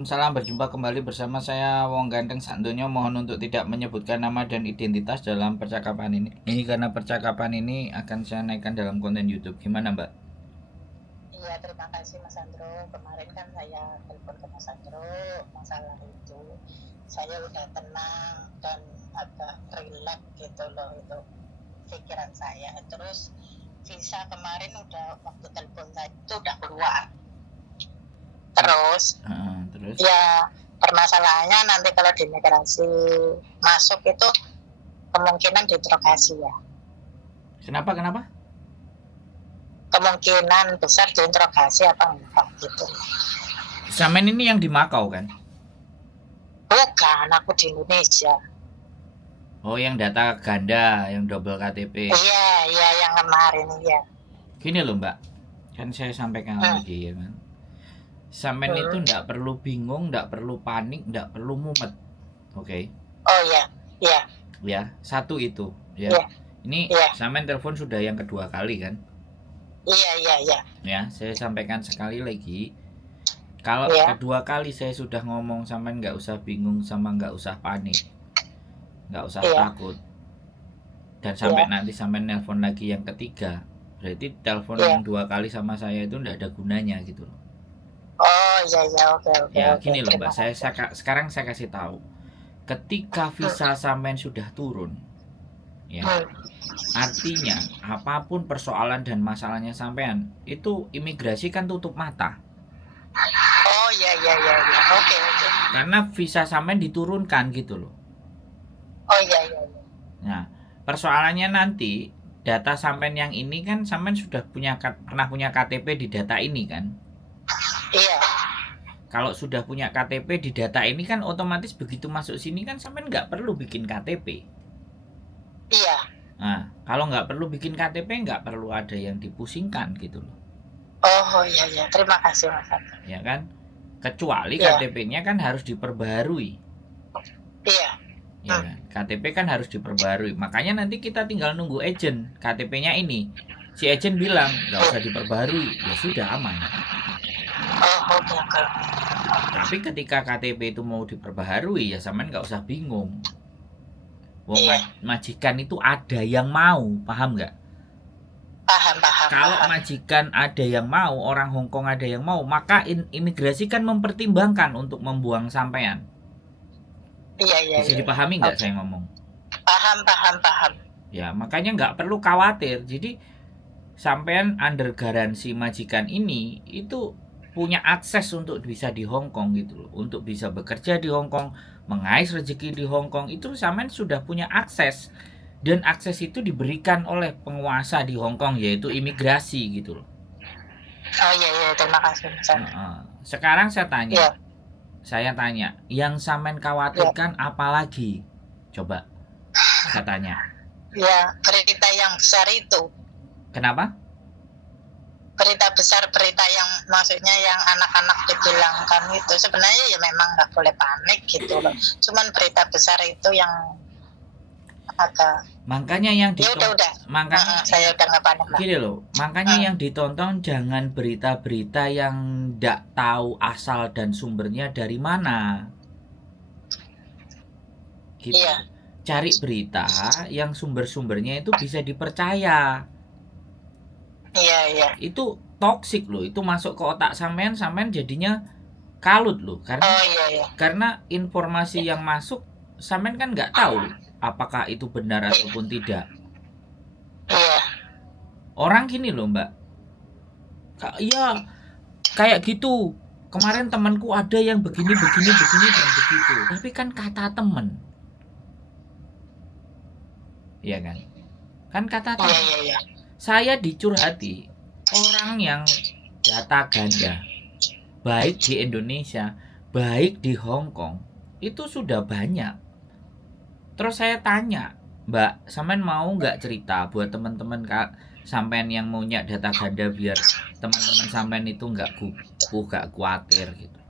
Salam, berjumpa kembali bersama saya Wong Ganteng Santunyo. Mohon untuk tidak menyebutkan nama dan identitas dalam percakapan ini. Ini karena percakapan ini akan saya naikkan dalam konten YouTube. Gimana, Mbak? Iya, terima kasih Mas Andro. Kemarin kan saya telepon ke Mas Andro masalah itu. Saya udah tenang dan agak rileks gitu loh itu pikiran saya. Terus visa kemarin udah waktu telepon saya itu udah keluar. Terus Terus? ya permasalahannya nanti kalau di imigrasi masuk itu kemungkinan diinterogasi ya. Kenapa? Kemungkinan besar diinterogasi apa enggak gitu. Samen ini yang di Makau kan? Bukan, aku di Indonesia. Oh, yang data ganda, yang double KTP. Iya, yang kemarin ya. Gini loh, Mbak. Kan saya sampaikan lagi ya kan. Samen itu nggak perlu bingung, nggak perlu panik, nggak perlu mumet. Oke. Oh iya. Ya, satu itu ya. Iya. Ini Samen telepon sudah yang kedua kali kan? Iya. Ya, saya sampaikan sekali lagi. Kalau kedua kali saya sudah ngomong Samen nggak usah bingung sama nggak usah panik, nggak usah takut. Dan sampai nanti Samen nelpon lagi yang ketiga, berarti telepon yang dua kali sama saya itu nggak ada gunanya gitu loh. Oh iya, oke. Ya gini loh Mbak, sekarang saya kasih tahu. Ketika visa Samen sudah turun, ya, artinya apapun persoalan dan masalahnya sampean, itu imigrasi kan tutup mata. Oh iya. Oke. Karena visa sampean diturunkan gitu loh. Oh iya. Nah, persoalannya nanti data sampean yang ini kan sampean sudah pernah punya KTP di data ini kan? Iya. Kalau sudah punya KTP di data ini kan otomatis begitu masuk sini kan sampean nggak perlu bikin KTP. Iya. Nah, kalau nggak perlu bikin KTP nggak perlu ada yang dipusingkan gitu loh. Oh iya. Terima kasih Mas. Ya kan? Kecuali KTP-nya kan harus diperbaharui. Iya. Ya kan? KTP kan harus diperbarui. Makanya nanti kita tinggal nunggu agent KTP-nya ini. Si agent bilang nggak usah diperbarui, ya sudah aman. Oh oke. Tapi ketika KTP itu mau diperbaharui ya sampean nggak usah bingung. Wong majikan itu ada yang mau, paham nggak? Paham. Kalau majikan ada yang mau, orang Hongkong ada yang mau, maka imigrasi kan mempertimbangkan untuk membuang sampean. Iya. Bisa dipahami nggak saya ngomong? Paham. Ya makanya nggak perlu khawatir. Jadi sampean under garansi majikan ini itu punya akses untuk bisa di Hongkong gitu loh, untuk bisa bekerja di Hongkong, mengais rezeki di Hongkong, itu sampean sudah punya akses, dan akses itu diberikan oleh penguasa di Hongkong yaitu imigrasi gitu loh. Oh iya, terima kasih Mas. Sekarang saya tanya, yang sampean khawatirkan apalagi? Coba saya tanya. Ya, berita yang besar itu. Kenapa? Berita besar, berita yang maksudnya yang anak-anak dibilangkan itu sebenarnya ya memang nggak boleh panik gitu loh. Cuman berita besar itu yang agak. Makanya yang ditonton. Makanya saya udah nggak panik. Gini loh, makanya yang ditonton jangan berita-berita yang nggak tahu asal dan sumbernya dari mana. Gitu. Iya. Cari berita yang sumber-sumbernya itu bisa dipercaya. Iya. Itu toksik loh, itu masuk ke otak sampean jadinya kalut loh, karena informasi yang masuk sampean kan nggak tahu apakah itu benar ataupun tidak. Iya. Orang gini loh Mbak, iya kayak gitu. Kemarin temanku ada yang begini dan begitu, tapi kan kata temen, ya kan kata temen. Iya. Saya dicurhati orang yang data ganda, baik di Indonesia, baik di Hongkong, itu sudah banyak. Terus saya tanya, Mbak, sampean mau nggak cerita buat teman-teman sampean yang maunya data ganda biar teman-teman sampean itu nggak khawatir gitu.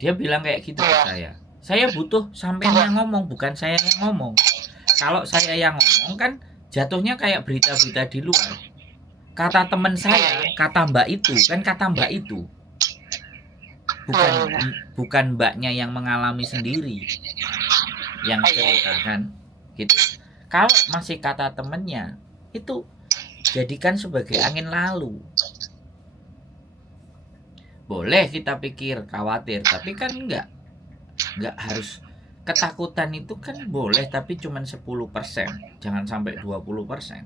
Dia bilang kayak gitu ke saya. Saya butuh sampean yang ngomong, bukan saya yang ngomong. Kalau saya yang ngomong kan jatuhnya kayak berita-berita di luar. Kata teman saya, kata Mbak itu. bukan mbaknya yang mengalami sendiri yang ceritakan gitu. Kalau masih kata temennya, itu jadikan sebagai angin lalu. Boleh kita pikir khawatir, tapi kan enggak harus. Ketakutan itu kan boleh, tapi cuma 10%, jangan sampai 20%.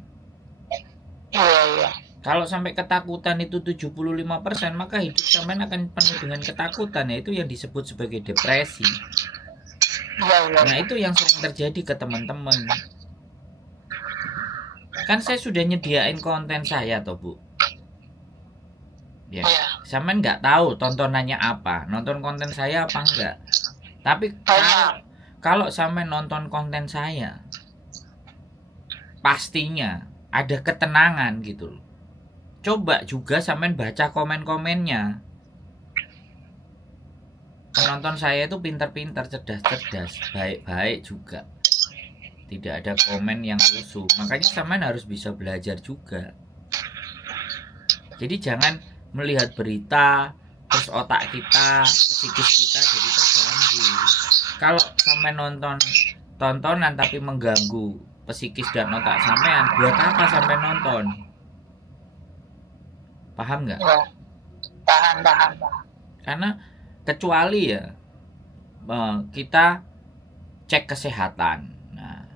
Kalau sampai ketakutan itu 75%, maka hidup sampean akan penuh dengan ketakutan, yaitu yang disebut sebagai depresi. Nah, itu yang sering terjadi ke teman-teman. Kan saya sudah nyediain konten saya toh, Bu. Ya, sampean nggak tahu tontonannya apa, nonton konten saya apa enggak. Tapi kalau sampean nonton konten saya, pastinya ada ketenangan gitu loh. Coba juga sampean baca komen-komennya. Penonton saya itu pintar-pintar, cerdas-cerdas, baik-baik juga. Tidak ada komen yang rusuh. Makanya sampean harus bisa belajar juga. Jadi jangan melihat berita terus otak kita, psikis kita jadi terganggu. Kalau sampean nonton tontonan tapi mengganggu psikis dan otak sampean, buat apa sampean nonton? Paham nggak? Paham. Karena kecuali ya kita cek kesehatan. Nah,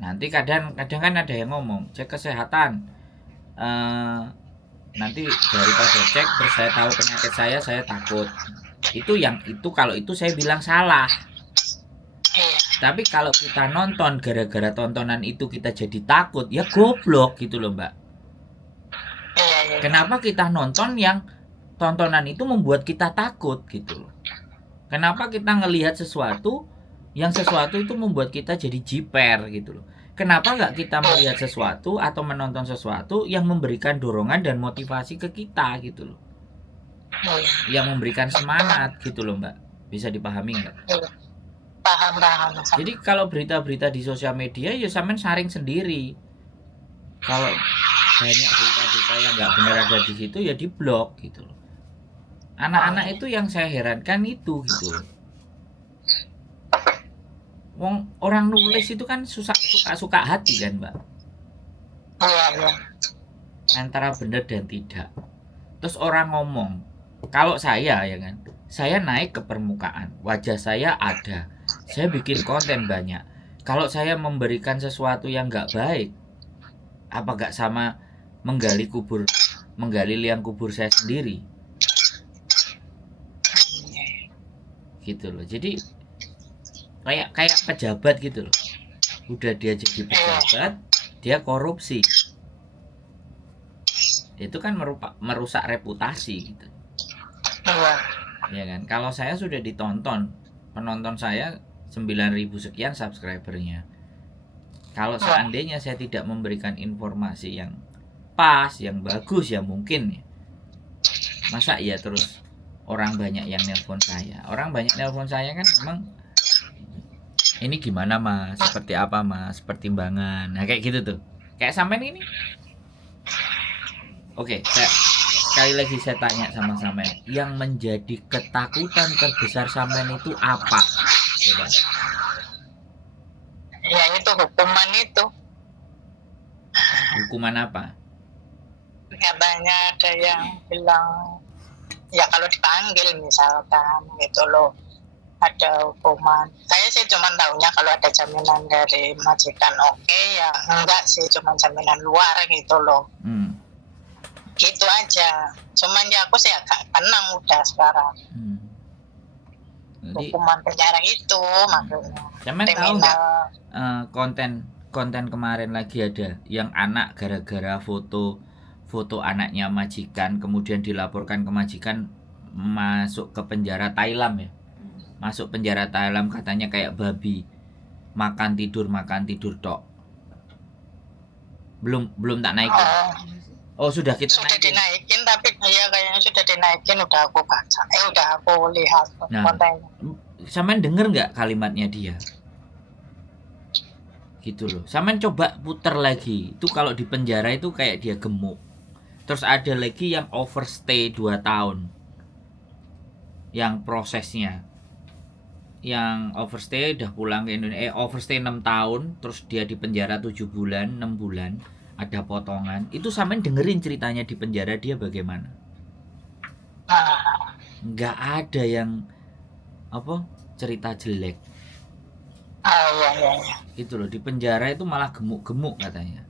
nanti kadang kan ada yang ngomong cek kesehatan. Nanti daripada cek terus saya tahu penyakit saya takut. Itu kalau itu saya bilang salah. Tapi kalau kita nonton gara-gara tontonan itu kita jadi takut, ya goblok gitu loh, Mbak. Kenapa kita nonton yang tontonan itu membuat kita takut gitu loh? Kenapa kita ngelihat sesuatu itu membuat kita jadi jiper gitu loh? Kenapa nggak kita melihat sesuatu atau menonton sesuatu yang memberikan dorongan dan motivasi ke kita gitu loh? Yang memberikan semangat gitu loh, Mbak. Bisa dipahami nggak? Paham. Jadi kalau berita-berita di sosial media ya sampean saring sendiri. Kalau banyak berita-berita yang nggak benar ada di situ ya diblok gitu loh. Anak-anak itu yang saya herankan itu gitu loh. Orang nulis itu kan suka hati kan, Mbak. Antara benar dan tidak. Terus orang ngomong, kalau saya ya kan, saya naik ke permukaan, wajah saya ada, saya bikin konten banyak. Kalau saya memberikan sesuatu yang nggak baik, apa nggak sama menggali liang kubur saya sendiri? Gitu loh. Jadi kayak pejabat gitu loh. Udah dia jadi pejabat, dia korupsi. Itu kan merusak reputasi gitu. Ya kan? Kalau saya sudah ditonton, penonton saya 9.000 sekian subscribernya. Kalau seandainya saya tidak memberikan informasi yang pas, yang bagus, ya mungkin ya. Masa iya terus orang banyak yang nelpon saya. Orang banyak nelpon saya kan memang ini gimana Mas, seperti apa Mas, pertimbangan. Nah kayak gitu tuh. Kayak sampean ini. Oke, sekali lagi saya tanya sama sampean, yang menjadi ketakutan terbesar sampean itu apa? Coba. Ya itu hukuman itu. Hukuman apa? Katanya ada yang bilang ya kalau dipanggil misalkan gitu loh, ada hukuman. Saya sih cuma tahunya kalau ada jaminan dari majikan oke, ya enggak sih, cuma jaminan luar gitu loh. Gitu aja. Cuman ya aku sih agak tenang udah sekarang. Jadi, hukuman penjara itu makanya. Cuman tahu nggak konten kemarin lagi ada yang anak gara-gara foto anaknya majikan kemudian dilaporkan ke majikan masuk ke penjara Thailand ya. Masuk penjara Thailand katanya kayak babi. Makan tidur tok. Belum tak naikin. Oh sudah kita dinaikin, tapi ya kayaknya sudah dinaikin, udah aku baca. Udah aku lihat kontennya. Sampean denger nggak kalimatnya dia? Gitu loh. Sampean coba puter lagi. Itu kalau di penjara itu kayak dia gemuk. Terus ada lagi yang overstay 2 tahun. yang prosesnya. Yang overstay udah pulang ke Indonesia, overstay 6 tahun, terus dia di penjara 7 bulan, 6 bulan, ada potongan. Itu sampean dengerin ceritanya di penjara dia bagaimana? Nggak ada yang apa cerita jelek. Iya. Itu loh, di penjara itu malah gemuk-gemuk katanya.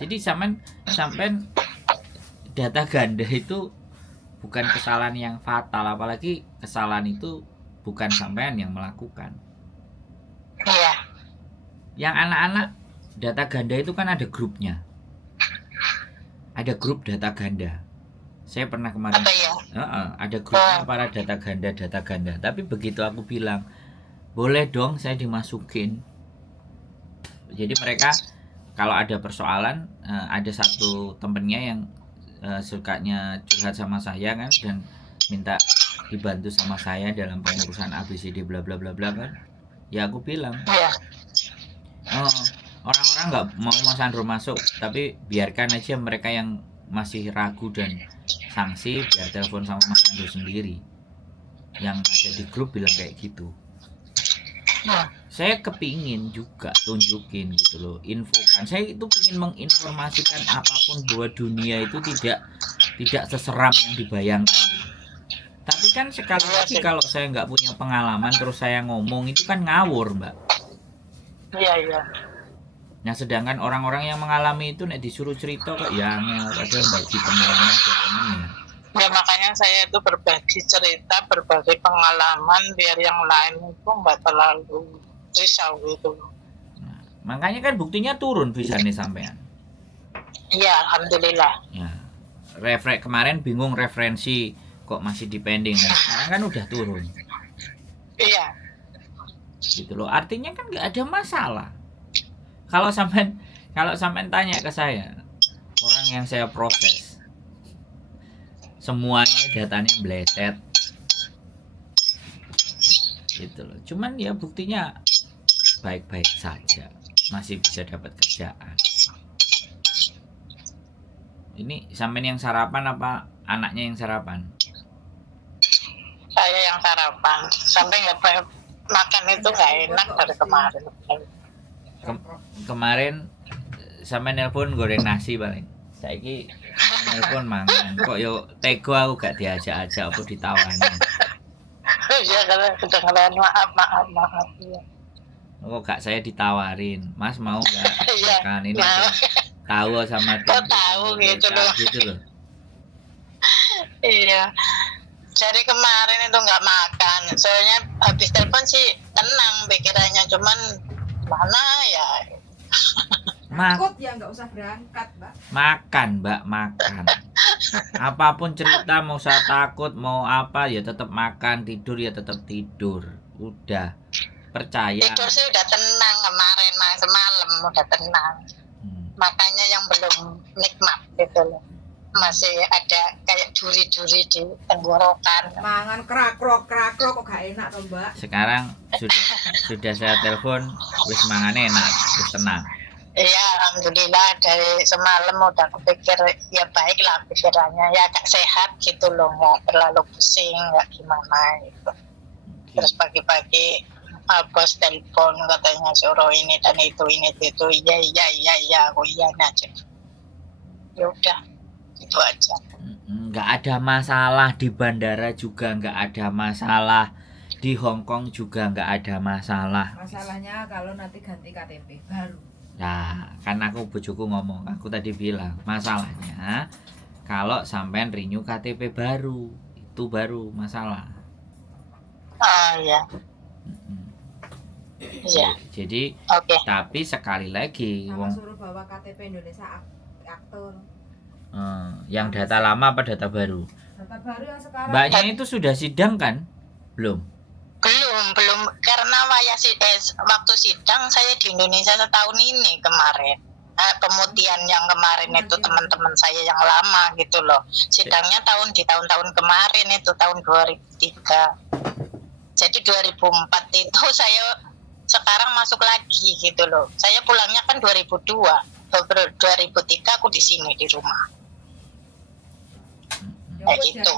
Jadi sampean data ganda itu bukan kesalahan yang fatal, apalagi kesalahan itu bukan sampean yang melakukan. Iya. Yang anak-anak data ganda itu kan ada grupnya. Ada grup data ganda. Saya pernah kemarin Apa ya? ada grupnya para data ganda. Tapi begitu aku bilang, boleh dong saya dimasukin. Jadi mereka kalau ada persoalan, ada satu temennya yang sukanya curhat sama saya kan, dan minta dibantu sama saya dalam pengurusan ABCD bla bla bla bla kan. Ya aku bilang, Iya. orang-orang nggak mau Mas Andro masuk, tapi biarkan aja mereka yang masih ragu dan sanksi, biar telepon sama Mas Andro sendiri. Yang ada di grup bilang kayak gitu. Saya kepingin juga tunjukin gitu loh, infokan. Saya itu ingin menginformasikan apapun bahwa dunia itu tidak seseram yang dibayangkan gitu. Tapi kan sekali lagi kalau saya nggak punya pengalaman terus saya ngomong itu kan ngawur, Mbak. Iya. Nah sedangkan orang-orang yang mengalami itu nek disuruh cerita kok ya padahal bagi pengalaman buat temennya. Ya makanya saya itu berbagi cerita, berbagi pengalaman biar yang lain itu nggak terlalu risau gitu. Nah, makanya kan buktinya turun bisa nih sampean. Iya, alhamdulillah. Ya, kemarin bingung referensi kok masih dipending, nah sekarang kan udah turun. Iya. Gitu loh, artinya kan nggak ada masalah. Kalau sampean tanya ke saya, orang yang saya proses, semuanya datanya bleset, gitu loh. Cuman ya buktinya baik-baik saja, masih bisa dapat kerjaan. Ini sampean yang sarapan apa anaknya yang sarapan? Saya yang sarapan, sampai nggak makan itu nggak enak dari kemarin. Kemarin sampean nelpon goreng nasi paling. Saiki nelpon mangan. Kok yo tego aku gak diajak-ajak apa ditawani. Ya kalau kedengeran maaf ya. Kok gak saya ditawarin, Mas mau gak Iya. makan ini tahu sama tempe. Kok tahu gitu loh. Iya. Dari kemarin itu nggak makan, soalnya habis telepon sih tenang pikirannya, cuman mana ya. Takut ya nggak usah berangkat, Mbak. Makan. Apapun cerita mau saya takut mau apa ya tetap makan, tidur ya tetap tidur. Udah percaya. Tidur sih udah tenang kemarin, semalam udah tenang. Makanya yang belum nikmat gitu loh. Masih ada kayak duri-duri di tenggorokan. Mangan krakrok kok gak enak toh, Mbak. Sekarang sudah saya telepon, wis mangane enak, wis tenang. Iya, alhamdulillah dari semalam udah kepikir ya baiklah pikirannya ya agak sehat gitu loh, nggak terlalu pusing, nggak gimana gitu. Terus pagi-pagi bos telepon katanya suruh ini dan itu iya aku iya aja. Ya udah itu aja. Nggak ada masalah di bandara juga nggak ada masalah, di Hong Kong juga nggak ada masalah. Masalahnya kalau nanti ganti KTP baru. Nah, kan aku bojoku ngomong, aku tadi bilang masalahnya kalau sampean renew KTP baru itu baru masalah. Iya. Iya. Jadi, tapi sekali lagi, sama suruh bawa KTP Indonesia aktor. Yang data lama apa data baru? Data baru yang sekarang. Mbaknya itu sudah sidang kan? Belum Karena waktu sidang saya di Indonesia setahun ini kemarin. Nah, kemudian yang kemarin itu teman-teman saya yang lama gitu loh. Sidangnya di tahun-tahun kemarin itu tahun 2003. Jadi 2004 itu saya sekarang masuk lagi gitu loh. Saya pulangnya kan 2002. 2003 aku di sini di rumah. Kayak gitu.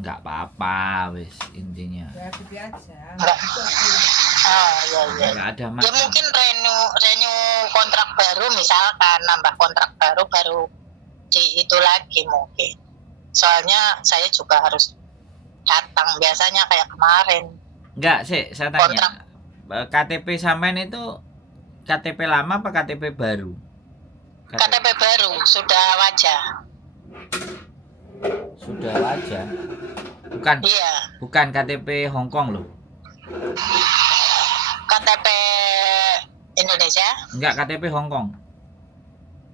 nggak apa-apa wis intinya. Ya gitu aja. Enggak. Gitu. Iya. Nggak ada Ya masalah. mungkin renew kontrak baru, misalkan nambah kontrak baru di itu lagi mungkin. Soalnya saya juga harus datang biasanya kayak kemarin. Enggak sih, saya tanya. KTP sampean itu KTP lama apa KTP baru? KTP baru sudah wajah. Sudah wajah. Iya. Bukan KTP Hongkong loh. KTP Indonesia. Enggak, KTP Hongkong.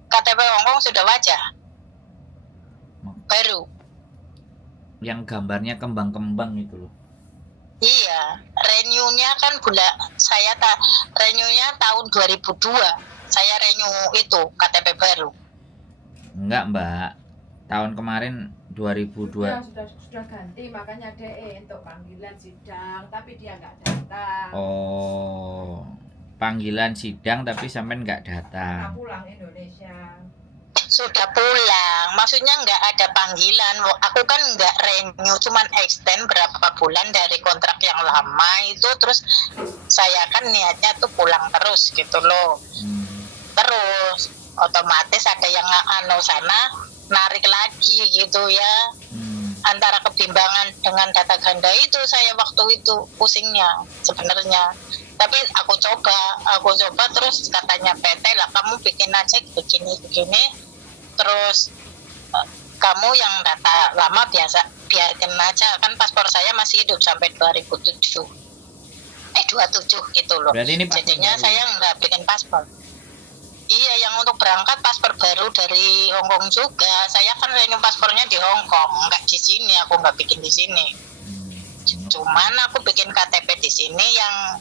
KTP Hongkong sudah wajah. Baru. Yang gambarnya kembang-kembang itu loh. Iya, renew-nya kan renew-nya tahun 2002. Saya renew itu KTP baru. Enggak, Mbak. Tahun kemarin 2002. Sudah ganti, makanya DE untuk panggilan sidang, tapi dia nggak datang. Oh, panggilan sidang tapi sampean nggak datang. Pulang Indonesia. Sudah pulang, maksudnya nggak ada panggilan. Aku kan nggak renew, cuman extend berapa bulan dari kontrak yang lama itu. Terus saya kan niatnya tuh pulang terus gitu loh. Terus otomatis ada yang sana narik lagi gitu ya. Antara kebimbangan dengan data ganda itu saya waktu itu pusingnya sebenarnya. Tapi aku coba terus katanya PT lah, kamu bikin aja begini. Terus kamu yang data lama biarkan aja, kan paspor saya masih hidup sampai 2007 27 gitu loh. Berarti ini jadinya baru. Saya nggak bikin paspor. Iya, yang untuk berangkat paspor baru dari Hongkong juga. Saya kan renew paspornya di Hongkong, nggak di sini. Aku nggak bikin di sini. Cuman aku bikin KTP di sini yang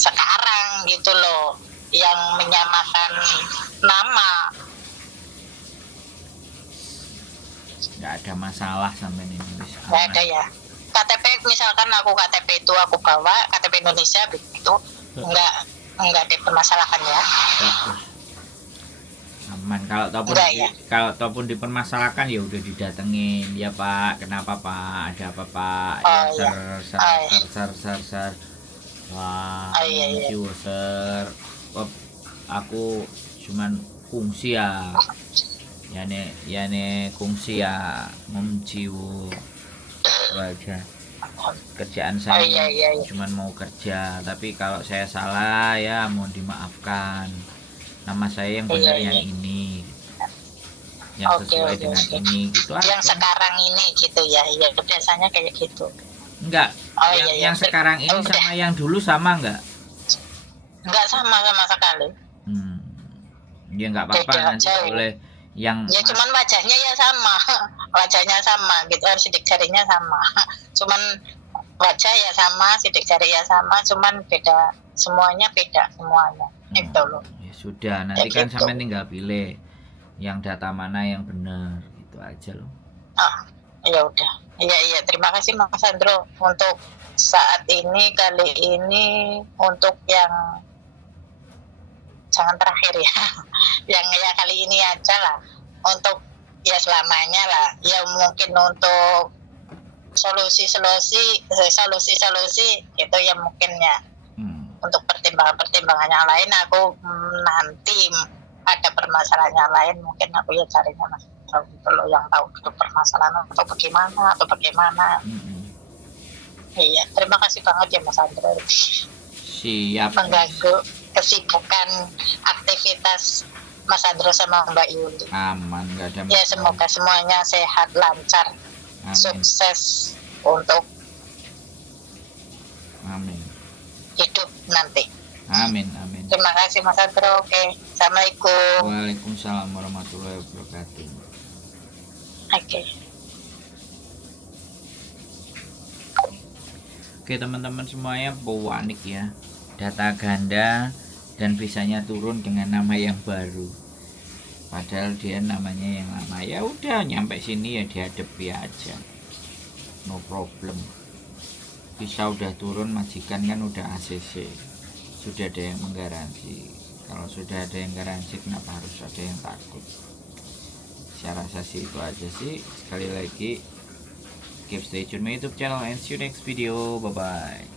sekarang gitu loh, yang menyamakan nama. Nggak ada masalah sampai ini. Nggak ada ya. KTP misalkan KTP itu aku bawa KTP Indonesia begitu, nggak dipermasalahkan ya. Aman. Kalau ataupun dipermasalahkan ya udah didatengin ya Pak. Kenapa Pak? Ada apa Pak? Ser. Wah, ser. Aku cuman fungsi ya. Yani fungsi ya memciu aja. Kerjaan saya cuman mau kerja, tapi kalau saya salah ya mau dimaafkan. Nama saya yang benar yang ini, yang sesuai dengan ini gitu aja. Yang sekarang ini gitu ya, iya biasanya kayak gitu. Enggak, yang sekarang ini sama yang dulu sama enggak? Enggak sama sekali. Ya enggak apa-apa, nanti boleh yang ya cuman wajahnya ya sama gitu, sidik jarinya sama, cuman wajah ya sama, sidik jari ya sama, cuman beda semuanya itu loh. Ya sudah, nanti ya kan gitu. sampai tinggal pilih yang data mana yang benar, itu aja loh. Ya udah, iya terima kasih Mas Sandro untuk saat ini, kali ini untuk yang jangan terakhir ya yang ya kali ini aja lah, untuk ya selamanya lah ya, mungkin untuk solusi itu ya mungkin ya. Untuk pertimbangan yang lain aku nanti ada permasalahan yang lain mungkin aku ya carinya Mas gitu loh, yang tahu itu permasalahan atau bagaimana. Iya, terima kasih banget ya Mas Andre. Siap. Mengganggu kesibukan aktivitas Mas Andro sama Mbak Yuli. Aman, gak ada masalah. Ya semoga semuanya sehat, lancar, sukses untuk hidup nanti. Amin. Terima kasih Mas Andro. Oke, Assalamualaikum. Waalaikumsalam warahmatullahi wabarakatuh. Oke teman-teman semuanya, panik ya, data ganda dan visanya turun dengan nama yang baru, padahal dia namanya yang lama. Ya udah, nyampe sini ya dihadapi aja, no problem. Visa udah turun, majikan kan udah ACC, sudah ada yang menggaransi. Kalau sudah ada yang garansi, kenapa harus ada yang takut? Saya rasa sih itu aja sih. Sekali lagi keep stay tune my YouTube channel and see you next video. Bye bye.